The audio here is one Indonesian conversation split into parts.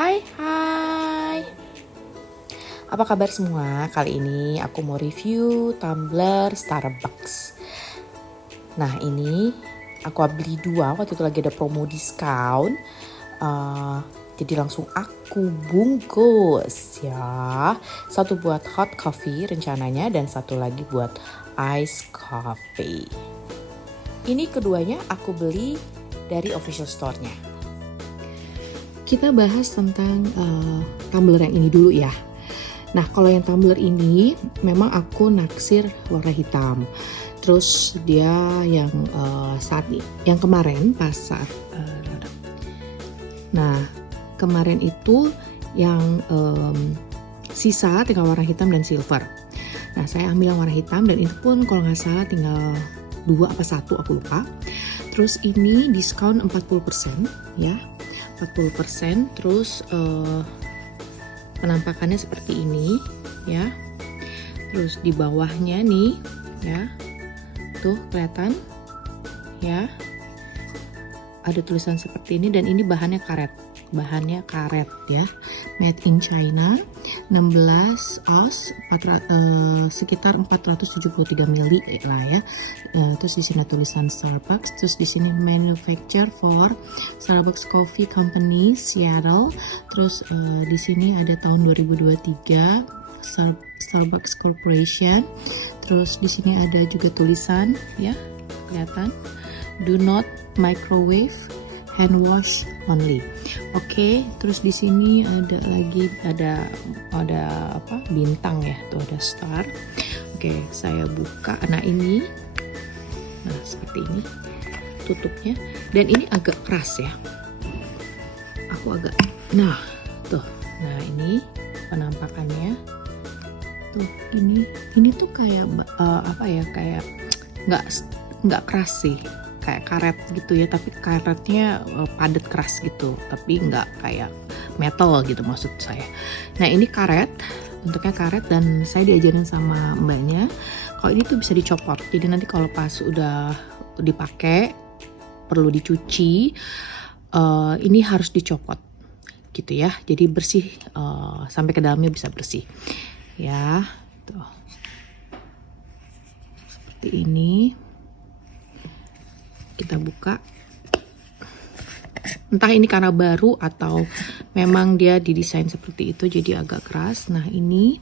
Hai, hai. Apa kabar semua? Kali ini aku mau review tumbler Starbucks. Nah, ini aku beli 2 waktu itu lagi ada promo diskon. Jadi langsung aku bungkus ya. Satu buat hot coffee rencananya dan satu lagi buat ice coffee. Ini keduanya aku beli dari official store-nya. Kita bahas tentang tumbler yang ini dulu ya. Nah, kalau yang tumbler ini memang aku naksir warna hitam. Terus dia yang yang kemarin pas saat kemarin itu yang sisa tinggal warna hitam dan silver. Nah, saya ambil yang warna hitam dan itu pun kalau nggak salah tinggal 2 apa 1 aku lupa. Terus ini diskon 40% ya. 40%, terus penampakannya seperti ini ya. Terus di bawahnya nih ya, tuh kelihatan ya, ada tulisan seperti ini dan ini bahannya karet ya, made in China, 16 oz, sekitar 473 mili lah ya. Terus di sini tulisan Starbucks, terus di sini manufacture for Starbucks Coffee Company Seattle, terus di sini ada tahun 2023 Starbucks Corporation, terus di sini ada juga tulisan ya, kelihatan do not microwave, hand wash only. Oke, terus di sini ada lagi ada apa? Bintang ya, tuh ada star. Oke, saya buka. Nah, ini seperti ini tutupnya dan ini agak keras ya. Tuh. Nah, ini penampakannya. Tuh, ini tuh kayak kayak nggak keras sih. Kayak karet gitu ya, tapi karetnya padat keras gitu, tapi nggak kayak metal gitu maksud saya. Nah, ini karet, bentuknya karet dan saya diajarin sama mbaknya kalau ini tuh bisa dicopot. Jadi nanti kalau pas udah dipakai perlu dicuci, ini harus dicopot gitu ya. Jadi bersih, sampai ke dalamnya bisa bersih ya. Tuh seperti ini. Kita buka, entah ini karena baru atau memang dia didesain seperti itu jadi agak keras. Nah, ini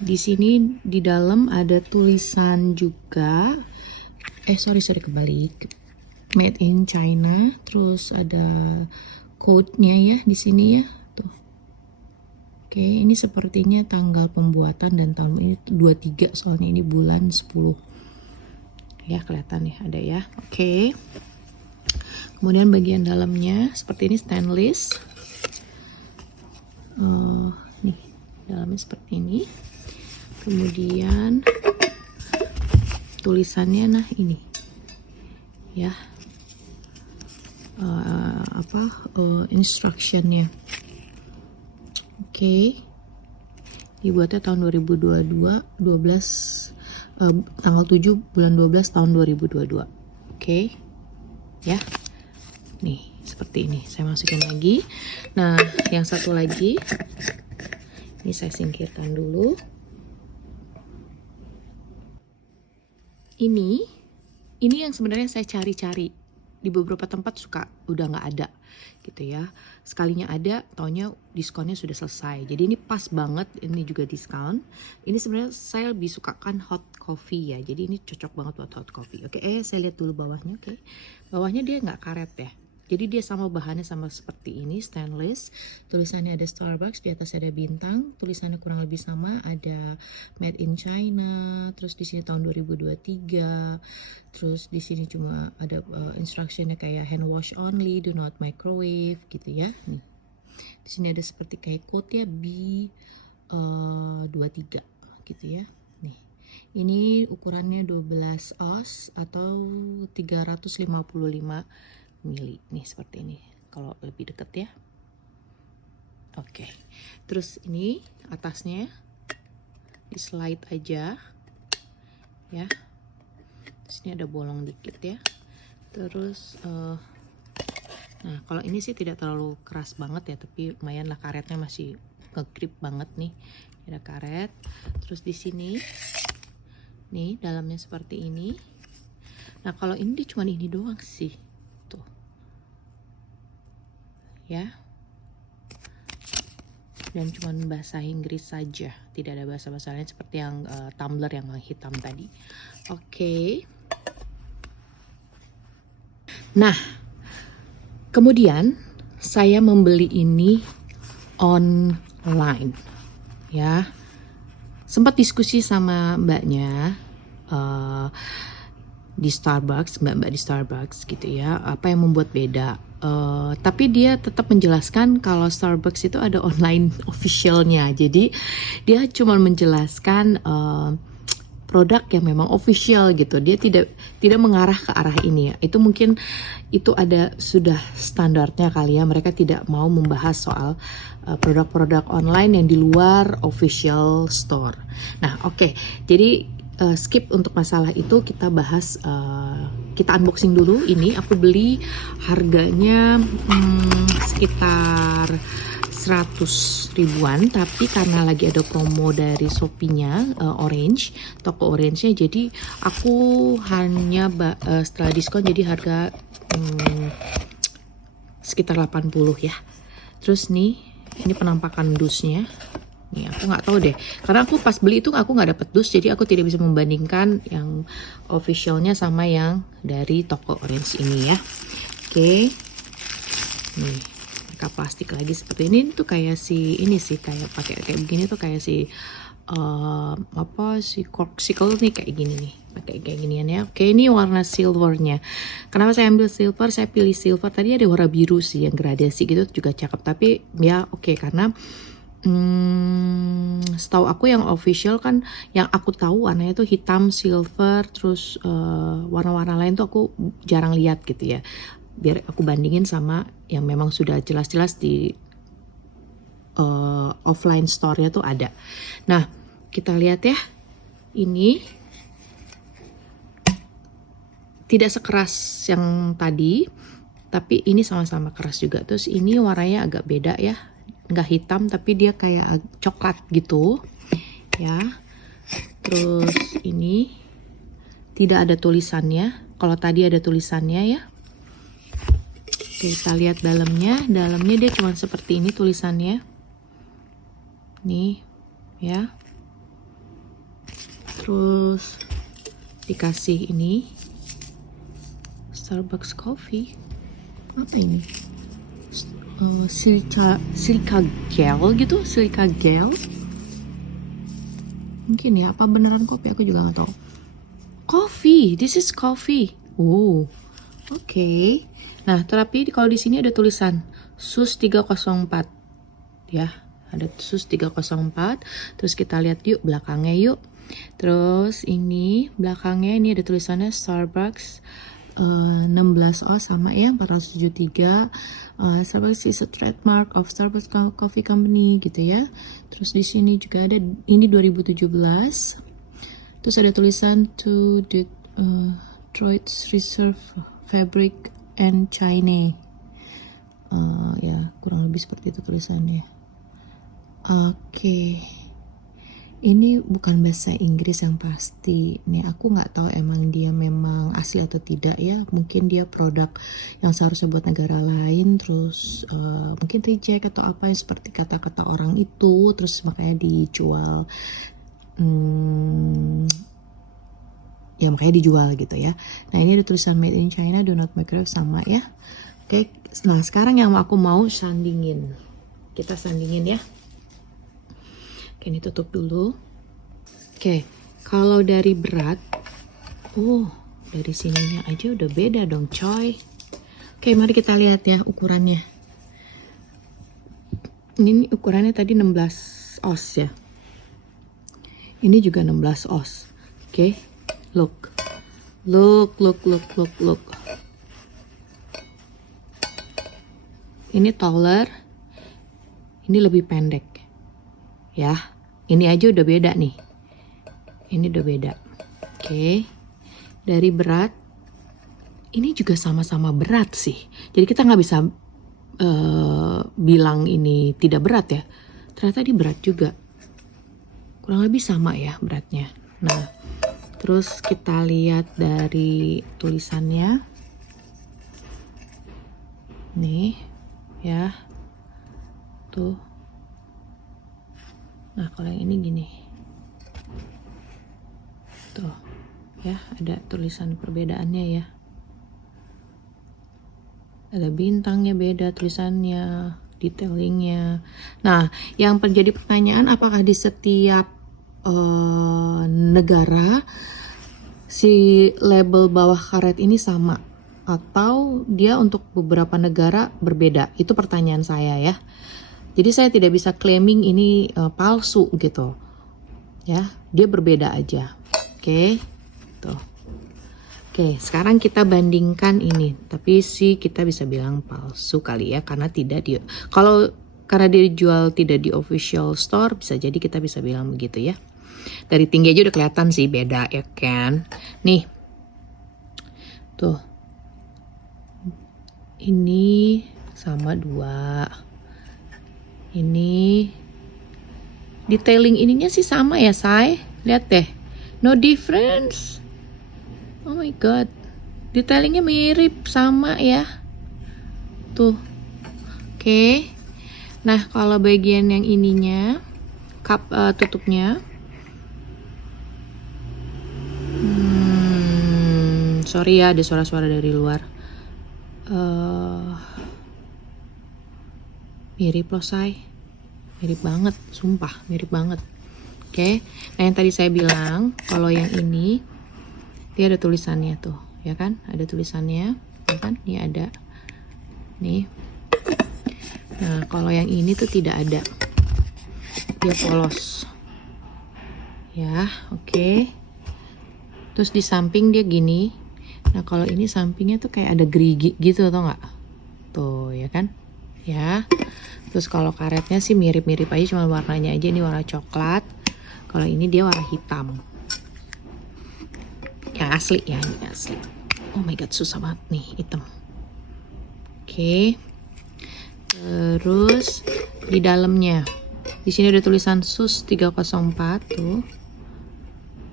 di sini di dalam ada tulisan juga, kebalik, made in China, terus ada code-nya ya di sini ya tuh. Oke, ini sepertinya tanggal pembuatan dan tahun ini 23, soalnya ini bulan 10 ya, kelihatan ya, ada ya. Oke. Kemudian bagian dalamnya seperti ini, stainless. Nih, dalamnya seperti ini. Kemudian tulisannya, nah ini ya, instructionnya. Oke. Dibuatnya tahun 2022, tanggal 7 bulan 12 tahun 2022. Oke. Ya. Nih, seperti ini. Saya masukin lagi. Nah, yang satu lagi ini saya singkirkan dulu. Ini yang sebenarnya saya cari-cari. Di beberapa tempat suka udah nggak ada gitu ya. Sekalinya ada, taunya diskonnya sudah selesai. Jadi ini pas banget, ini juga diskon. Ini sebenarnya saya lebih suka kan hot coffee ya. Jadi ini cocok banget buat hot coffee. Oke, saya lihat dulu bawahnya. Oke, bawahnya dia nggak karet ya. Jadi dia sama bahannya sama seperti ini, stainless. Tulisannya ada Starbucks, di atas ada bintang. Tulisannya kurang lebih sama, ada made in China. Terus di sini tahun 2023. Terus di sini cuma ada instructionnya kayak hand wash only, do not microwave gitu ya. Nih, di sini ada seperti kayak quote ya, B23 gitu ya. Nih, ini ukurannya 12 oz atau 355 mili. Nih seperti ini kalau lebih deket ya. Oke, terus ini atasnya di slide aja ya. Terus ini ada bolong dikit ya. Terus Nah, kalau ini sih tidak terlalu keras banget ya, tapi lumayan lah, karetnya masih nge-grip banget nih. Ada karet. Terus di sini nih dalamnya seperti ini. Nah, kalau ini cuma ini doang sih. Tuh. Ya. Dan cuma bahasa Inggris saja, tidak ada bahasa-bahasa lain seperti yang tumbler yang hitam tadi. Oke. Nah, kemudian saya membeli ini online, ya. Sempat diskusi sama mbaknya di Starbucks, mbak-mbak di Starbucks gitu ya, apa yang membuat beda. Tapi dia tetap menjelaskan kalau Starbucks itu ada online officialnya, jadi dia cuma menjelaskan produk yang memang official gitu. Dia tidak mengarah ke arah ini ya. Itu mungkin itu ada sudah standarnya kali ya. Mereka tidak mau membahas soal produk-produk online yang di luar official store. Nah, oke. Jadi skip untuk masalah itu, kita bahas, kita unboxing dulu. Ini aku beli harganya sekitar 100 ribuan, tapi karena lagi ada promo dari Shopee-nya, Orange, toko Orange-nya, jadi aku hanya setelah diskon jadi harga sekitar 80 ya. Terus nih, ini penampakan dusnya. Nih, aku nggak tahu deh, karena aku pas beli itu aku nggak dapet dus, jadi aku tidak bisa membandingkan yang officialnya sama yang dari toko Orange ini ya. Oke, nih pakai plastik lagi seperti ini tuh, kayak si ini sih, kayak pakai kayak begini tuh kayak si apa si corksicle nih, kayak gini nih, pakai kayak ginian ya. Oke, ini warna silvernya. Kenapa saya ambil silver? Saya pilih silver, tadi ada warna biru sih yang gradasi gitu juga cakep, tapi ya oke, karena setahu aku yang official kan, yang aku tahu warnanya tuh hitam, silver, terus warna-warna lain tuh aku jarang lihat gitu ya. Biar aku bandingin sama yang memang sudah jelas-jelas di offline store-nya tuh ada. Nah, kita lihat ya, ini tidak sekeras yang tadi, tapi ini sama-sama keras juga. Terus ini warnanya agak beda ya, nggak hitam tapi dia kayak coklat gitu ya. Terus ini tidak ada tulisannya, kalau tadi ada tulisannya ya. Oke, kita lihat dalamnya. Dalamnya dia cuma seperti ini tulisannya. Nih, ya. Terus dikasih ini Starbucks coffee. Apa ini? Silika gel gitu, silika gel. Mungkin ya, apa beneran kopi? Aku juga nggak tahu. Coffee, this is coffee. Oh, oke. Nah, tapi kalau di sini ada tulisan SUS 304 ya, ada SUS 304. Terus kita lihat yuk belakangnya yuk. Terus ini belakangnya ini ada tulisannya Starbucks 16 oz sama ya, 473. Starbucks is a trademark of Starbucks Coffee Company gitu ya. Terus di sini juga ada ini 2017. Terus ada tulisan to Detroit Reserve Fabric and China. Ya, kurang lebih seperti itu tulisannya. Oke. Ini bukan bahasa Inggris yang pasti. Nih, aku nggak tahu emang dia memang asli atau tidak ya. Mungkin dia produk yang seharusnya buat negara lain, terus mungkin reject atau apa yang seperti kata-kata orang itu, terus makanya dijual. Ya makanya dijual gitu ya. Nah, ini ada tulisan made in China, do not microwave sama ya. Oke, nah sekarang yang aku mau sandingin. Kita sandingin ya. Oke, ini tutup dulu. Oke, kalau dari berat, dari sininya aja udah beda dong coy. Oke, mari kita lihat ya ukurannya. Ini ukurannya tadi 16 oz ya. Ini juga 16 oz. Oke. Look. Ini taller, ini lebih pendek. Ya, ini aja udah beda nih. Ini udah beda. Oke. Dari berat, ini juga sama-sama berat sih. Jadi kita nggak bisa bilang ini tidak berat ya. Ternyata ini berat juga. Kurang lebih sama ya beratnya. Nah, terus kita lihat dari tulisannya. Nih, ya. Tuh. Nah, kalau yang ini gini. Tuh. Ya, ada tulisan perbedaannya ya. Ada bintangnya beda tulisannya, detailingnya. Nah, yang terjadi pertanyaan apakah di setiap negara si label bawah karet ini sama atau dia untuk beberapa negara berbeda? Itu pertanyaan saya ya. Jadi saya tidak bisa claiming ini palsu gitu. Ya, dia berbeda aja. Oke. Tuh. Oke, sekarang kita bandingkan ini. Tapi sih kita bisa bilang palsu kali ya karena tidak karena dia dijual tidak di official store, bisa jadi kita bisa bilang begitu ya. Dari tinggi aja udah kelihatan sih beda ya kan. Nih. Tuh. Ini sama 2. Ini detailing ininya sih sama ya, Say. Lihat deh. No difference. Oh my god. Detailingnya mirip sama ya. Tuh. Oke. Nah, kalau bagian yang ininya cup tutupnya. Sorry ya, ada suara-suara dari luar. Mirip loh, Say. Mirip banget, sumpah, mirip banget. Oke. Nah, yang tadi saya bilang, kalau yang ini dia ada tulisannya tuh, ya kan? Ada tulisannya, ya kan? Ini ada. Nih. Nah, kalau yang ini tuh tidak ada. Dia polos. Ya, oke. Terus di samping dia gini. Nah, kalau ini sampingnya tuh kayak ada gerigi gitu, tau nggak? Tuh, ya kan? Ya. Terus kalau karetnya sih mirip-mirip aja, cuma warnanya aja. Ini warna coklat. Kalau ini dia warna hitam. Yang asli ya, ini asli. Oh my god, susah banget nih, hitam. Oke. Terus di dalamnya. Di sini ada tulisan SUS 304 tuh.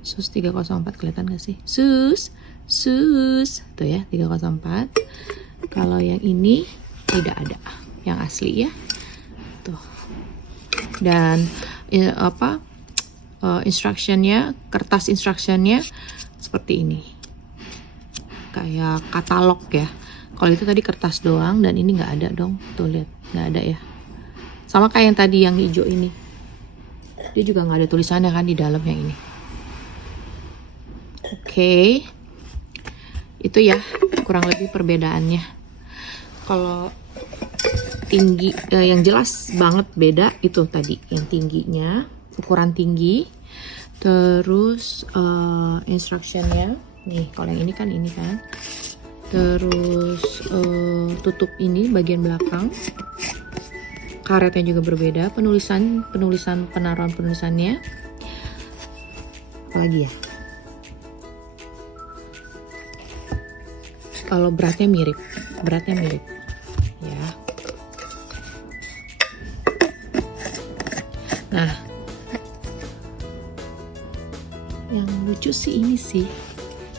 SUS 304 kelihatan gak sih? SUS tuh ya, 304. Kalau yang ini tidak ada, yang asli ya. Tuh. Dan instructionnya, kertas instructionnya seperti ini. Kayak katalog ya. Kalau itu tadi kertas doang dan ini nggak ada dong. Tuh lihat, nggak ada ya. Sama kayak yang tadi yang hijau ini. Dia juga nggak ada tulisannya kan di dalam yang ini. Oke. Itu ya kurang lebih perbedaannya. Kalau tinggi yang jelas banget beda itu tadi yang tingginya, ukuran tinggi. Terus instructionnya nih, kalau yang ini kan terus tutup ini bagian belakang, karetnya juga berbeda, penulisan penaruhan penulisannya, apalagi ya, kalau beratnya mirip ya. Nah, yang lucu sih ini sih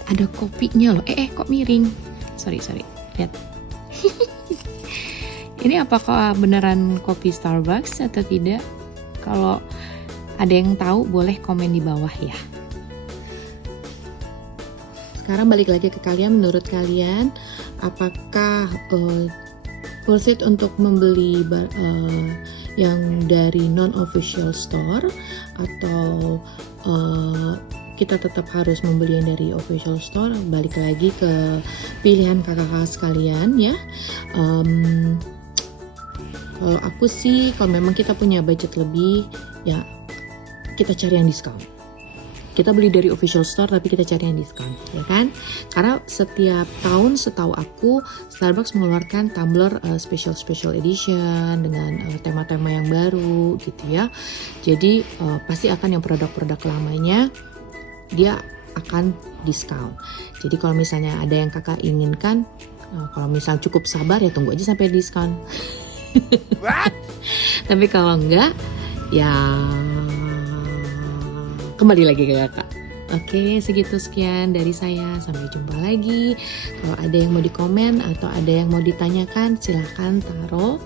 ada kopinya loh. Kok miring? Sorry, lihat. Ini apakah beneran kopi Starbucks atau tidak? Kalau ada yang tahu boleh komen di bawah ya. Sekarang balik lagi ke kalian, menurut kalian apakah worth it untuk membeli yang dari non-official store atau kita tetap harus membeli yang dari official store? Balik lagi ke pilihan kakak-kakak sekalian ya. Kalau aku sih, kalau memang kita punya budget lebih, ya kita cari yang diskon. Kita beli dari official store tapi kita cari yang diskon, ya kan? Karena setiap tahun setahu aku Starbucks mengeluarkan tumbler special edition dengan tema-tema yang baru gitu ya. Jadi pasti akan yang produk-produk lamanya dia akan diskon. Jadi kalau misalnya ada yang kakak inginkan, kalau misal cukup sabar ya tunggu aja sampai diskon. Tapi kalau enggak ya kembali lagi ke kakak. Oke, sekian dari saya. Sampai jumpa lagi. Kalau ada yang mau dikomen atau ada yang mau ditanyakan, silahkan taruh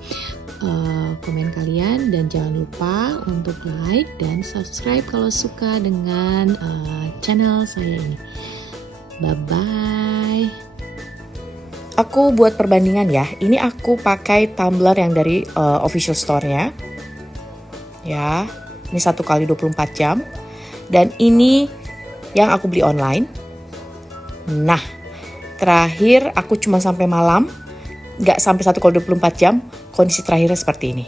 komen kalian. Dan jangan lupa untuk like dan subscribe kalau suka dengan channel saya ini. Bye-bye. Aku buat perbandingan ya. Ini aku pakai tumbler yang dari official store-nya. Ya, ini 1 kali 24 jam. Dan ini yang aku beli online. Nah, terakhir aku cuma sampai malam, nggak sampai 1 kali 24 jam, kondisi terakhirnya seperti ini.